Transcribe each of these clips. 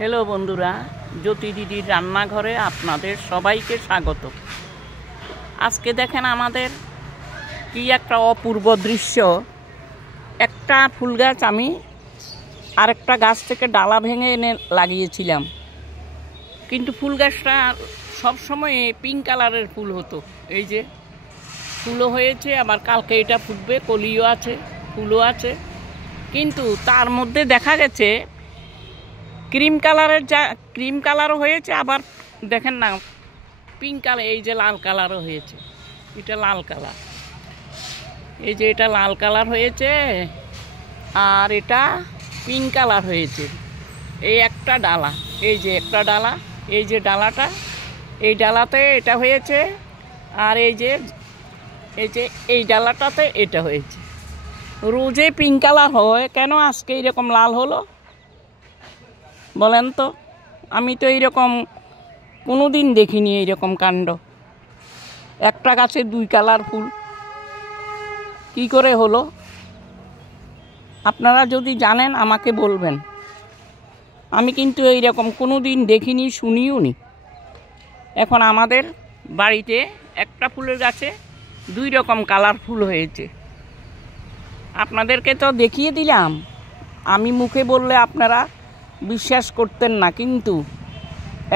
Hello বন্ধুরা, জ্যোতি দিদির রান্নাঘরে আপনাদের সবাইকে স্বাগত। আজকে দেখেন আমাদের কি একটা অপূর্ব দৃশ্য। একটা ফুল গাছ আমি আরেকটা গাছ থেকে ডালা ভেঙে এনে লাগিয়েছিলাম, কিন্তু ফুল গাছটা সবসময় পিঙ্ক কালারের ফুল হতো। এই যে ফুলও হয়েছে, আবার কালকে এটা ফুটবে, কলিও আছে, ফুলও আছে, কিন্তু তার মধ্যে দেখা গেছে ক্রিম কালারও হয়েছে, আবার দেখেন না পিঙ্ক কালার, এই যে লাল কালারও হয়েছে। এটা লাল কালার, এই যে এটা লাল কালার হয়েছে, আর এটা পিঙ্ক কালার হয়েছে। এই একটা ডালা, এই যে একটা ডালা, এই যে ডালাটা, এই ডালাতে এটা হয়েছে, আর এই যে এই ডালাটাতে এটা হয়েছে। রোজে পিঙ্ক কালার হয়, কেন আজকে এরকম লাল হলো বলেন তো? আমি তো এইরকম কোনো দিন দেখিনি, এইরকম কাণ্ড। একটা গাছে দুই কালার ফুল কি করে হলো? আপনারা যদি জানেন আমাকে বলবেন। আমি কিন্তু এইরকম কোনো দিন দেখিনি, শুনিও নি। এখন আমাদের বাড়িতে একটা ফুলের গাছে দুই রকম কালার ফুল হয়েছে। আপনাদেরকে তো দেখিয়ে দিলাম, আমি মুখে বললে আপনারা বিশ্বাস করতেন না, কিন্তু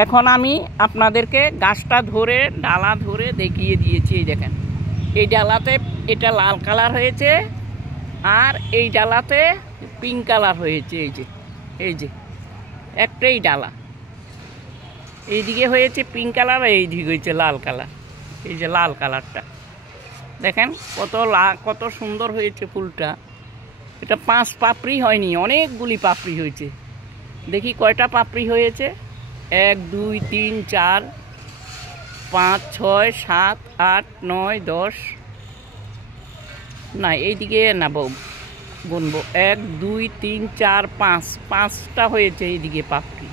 এখন আমি আপনাদেরকে গাছটা ধরে ডালা ধরে দেখিয়ে দিয়েছি। এই দেখেন, এই ডালাতে এটা লাল কালার হয়েছে, আর এই ডালাতে পিঙ্ক কালার হয়েছে। এই যে একটাই ডালা, এইদিকে হয়েছে পিঙ্ক কালার, আর এইদিকে হয়েছে লাল কালার। এই যে লাল কালারটা দেখেন কত সুন্দর হয়েছে ফুলটা। এটা 5 পাপড়ি হয়নি, অনেকগুলি পাপড়ি হয়েছে। দেখি কয়টা পাপড়ি হয়েছে। 1 2 3 4 5 6 7 8 9 10, না এইদিকে না গুনবো, 1 2 3 4 5, 5টা হয়েছে এইদিকে পাপড়ি।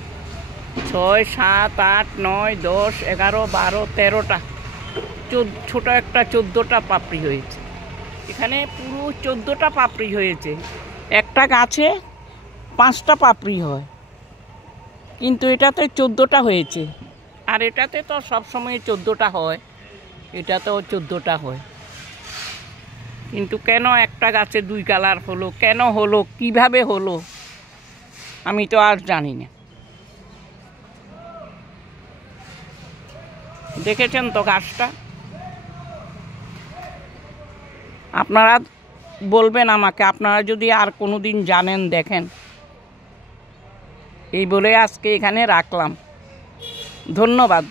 6 7 8 9 10 11 12 13টা, ছোট একটা 14টা পাপড়ি হয়েছে। এখানে পুরো 14টা পাপড়ি হয়েছে। একটা গাছে 5টা পাপড়ি হয়, কিন্তু এটাতে 14টা হয়েছে। আর এটাতে তো সবসময় 14টা হয়, এটাতেও 14টা হয়, কিন্তু কেন একটা গাছে দুই কালার হলো, কেন হলো, কিভাবে হলো, আমি তো আর জানি না। দেখেছেন তো গাছটা? আপনারা বলবেন আমাকে, আপনারা যদি আর কোনো দিন জানেন দেখেন। এই বলে আজকে এখানে রাখলাম। ধন্যবাদ।